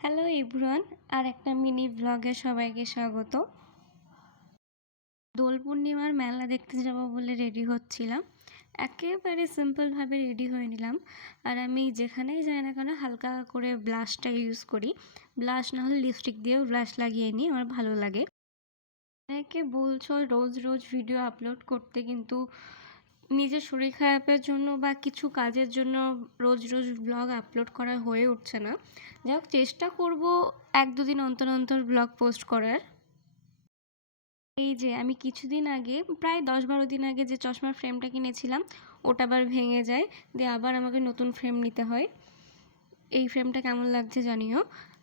Hello everyone, আর একটা mini ব্লগে সবাইকে স্বাগত। দোল পূর্ণিমার মেলা দেখতে যাব বলে রেডি হচ্ছিলাম। একেবারে সিম্পলভাবে রেডি হয়ে নিলাম। আর আমি যেখানেই যাই না কেন হালকা করে ব্লাশটা ইউজ করি। ব্লাশ না হলে লিপস্টিক দিয়েও ব্লাশ লাগিয়ে নিই, আমার ভালো লাগে। অনেকে বলছো রোজ রোজ ভিডিও আপলোড করতে, কিন্তু নিজের শরীর খারাপের জন্য বা কিছু কাজের জন্য রোজ রোজ ব্লগ আপলোড করা হয়ে উঠছে না। যাই হোক, চেষ্টা করব 1-2 দিন অন্তর অন্তর ব্লগ পোস্ট করার। এই যে আমি কিছুদিন আগে, প্রায় 10-12 দিন আগে যে চশমার ফ্রেমটা কিনেছিলাম, ওটা আবার ভেঙে যায়, দিয়ে আবার আমাকে নতুন ফ্রেম নিতে হয়। এই ফ্রেমটা কেমন লাগছে জানিও।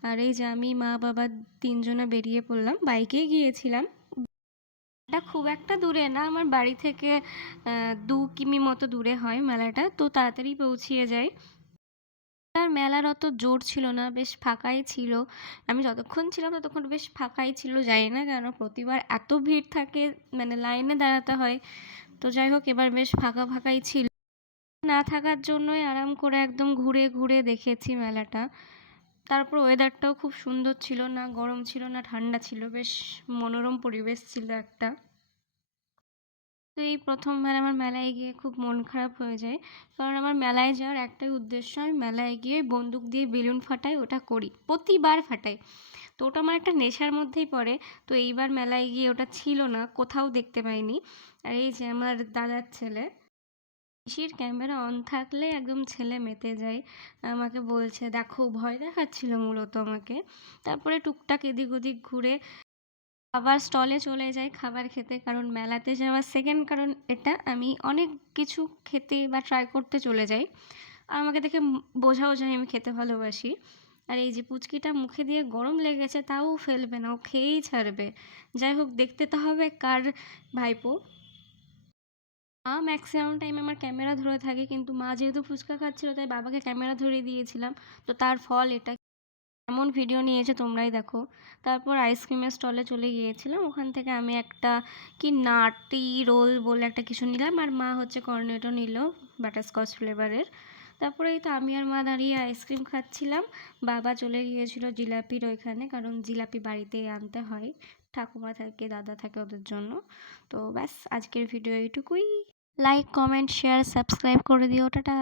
আর এই যে আমি মা বাবা 3জনা বেরিয়ে পড়লাম, বাইকেই গিয়েছিলাম। এটা খুব একটা দূরে না, আমার বাড়ি থেকে 2 কিমি মতো দূরে হয় মেলাটা, তো তাড়াতাড়ি পৌঁছিয়ে যায়। আর মেলার অত জোর ছিল না, বেশ ফাঁকাই ছিল। আমি যতক্ষণ ছিলাম ততক্ষণ বেশ ফাঁকাই ছিল, জানি না কেন প্রতিবার এত ভিড় থাকে, মানে লাইনে দাঁড়াতে হয়। তো যাই হোক, এবার বেশ ফাঁকা ফাঁকাই ছিল। না থাকার জন্যই আরাম করে একদম ঘুরে ঘুরে দেখেছি মেলাটা। তারপর ওয়েদারটাও খুব সুন্দর ছিল, না গরম ছিল না ঠান্ডা ছিল, বেশ মনোরম পরিবেশ ছিল একটা। তো এই প্রথমবার আমার মেলায় গিয়ে খুব মন খারাপ হয়ে যায়, কারণ আমার মেলায় যাওয়ার একটাই উদ্দেশ্য, আমি মেলায় গিয়ে বন্দুক দিয়ে বেলুন ফাটাই, ওটা করি, প্রতিবার ফাটাই। তো ওটা আমার একটা নেশার মধ্যেই পড়ে। তো এইবার মেলায় গিয়ে ওটা ছিল না, কোথাও দেখতে পাইনি। আর এই যে আমার দাদার ছেলে, পিসির ক্যামেরা অন থাকলে একদম ছেলে মেতে যায়, আমাকে বলছে দেখো, ভয় দেখাচ্ছিল মূলত আমাকে। তারপরে টুকটাক এদিক ওদিক ঘুরে আবার স্টলে চলে যাই খাবার খেতে, কারণ মেলাতে যাওয়ার সেকেন্ড কারণ এটা, আমি অনেক কিছু খেতে বা ট্রাই করতে চলে যাই। আর আমাকে দেখে বোঝাও যায় আমি খেতে ভালোবাসি। আর এই যে পুচকিটা মুখে দিয়ে গরম লেগেছে, তাও ফেলবে না, ও খেয়েই ছাড়বে। যাই হোক, দেখতে তো হবে কার ভাইপো। মা ম্যাক্সিমাম টাইম আমার ক্যামেরা ধরে থাকে, কিন্তু মা যেহেতু ফুচকা খাচ্ছিল তাই বাবাকে ক্যামেরা ধরিয়ে দিয়েছিলাম। তো তার ফল এটা। এমন ভিডিও নিয়েছে তোমরাই দেখো। তারপর আইসক্রিমের স্টলে চলে গিয়েছিলাম, ওখান থেকে আমি একটা কি নাটি রোল বলে একটা কিছু নিলাম, আর মা হচ্ছে কর্নেটো নিল, বাটারস্কচ ফ্লেভারের। তারপরে এই তো আমি আর মা দাঁড়িয়ে আইসক্রিম খাচ্ছিলাম। বাবা চলে গিয়েছিল জিলাপির ওইখানে, কারণ জিলাপি বাড়িতেই আনতে হয়, ঠাকুমা থাকে দাদা থাকে ওদের জন্য। তো ব্যাস, আজকের ভিডিও এইটুকুই। লাইক কমেন্ট শেয়ার সাবস্ক্রাইব করে দিও, টাটা।